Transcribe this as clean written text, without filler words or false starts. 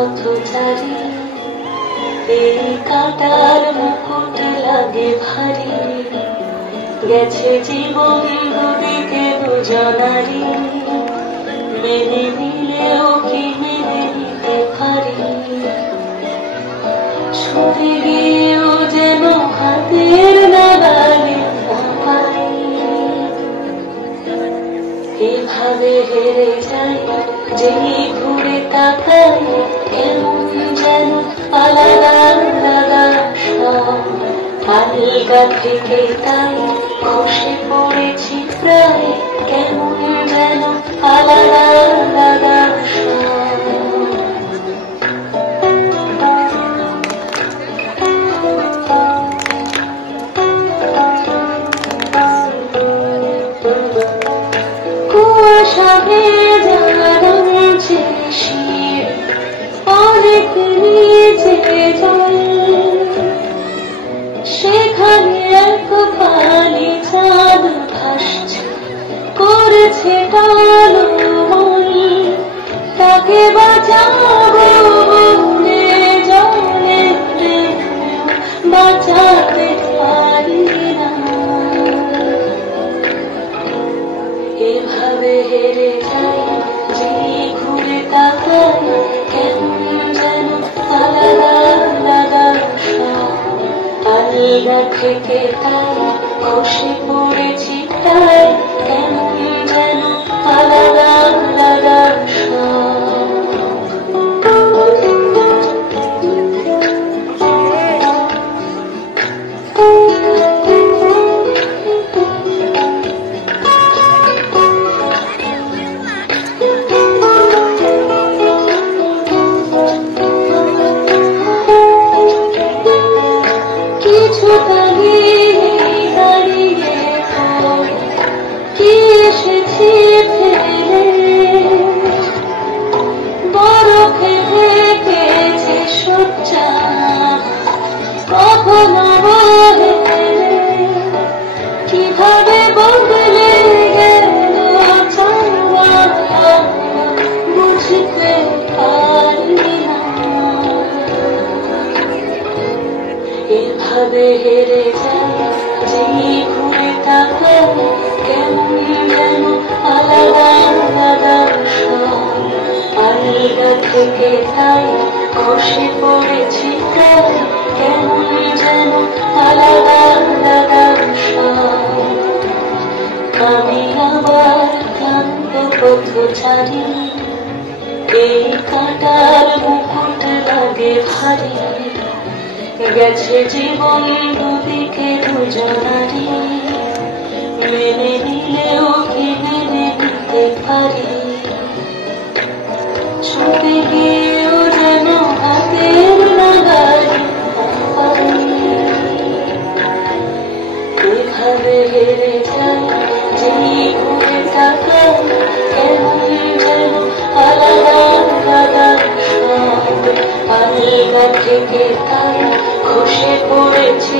পথচারী, এই কাটার মুকুট লাগে ভারী, গেছে জীবন দুদিকে দুজনারি, মেনে নিলেও কি মেনে নিতে পারি, ছুটে গিয়েও যেন হাতের নাগালে না পাই, এভাবে হেরে যাই যেই ঘুরে তাকাই, কেমন যেন আলাদা আলাদা সব, আলগা থেকে তাই খসে পড়েছি প্রায়, কেমন যেন আলাদা আলাদা সব। কুয়াশা ভেজা রঙছে শির, অনেক নিচে জল, সেখানে এক পানি চাঁদ ভাসছে, করেছে টালমল, তাকে বাঁচাবো বলে জলে বাঁচাতে পারি না, এভাবে হেরে যাই যেই ঘুরে তাকাই, কেমন যেন আলাদা আলাদা সব, আলগা থেকে তাই খসে পড়েছি তাই, কেমন যেন আলাদা আলাদা সব। কিছু দাঁড়িয়ে কি এসেছি ফেলে, বরফে ঢেকেছে সজ্জা, কখনো বলে কিভাবে বদলে গেল চাওয়া, বুঝতে পারি না, এভাবে হেরে যাই যেই ঘুরে তাকাই, কেমন যেন আলাদা আলাদা সব, আলগা থেকে তাই খসে পড়েছি তাই, কেমন যেন আলাদা আলাদা সব। আমি আবার ক্লান্ত পথচারী, এই কাটার মুকুট লাগে ভারী, গেছে জীবন দুদিকে দুজনারি, মেনে নিলেও কি মেনে নিতে পারি, ছুটে গিয়েও যেন হাতের নাগালে না পাই, এভাবে হেরে যাই যেই ঘুরে তাকাই, কেমন যেন আলাদা আলাদা সব, আলগা থেকে তাই খসে পড়েছি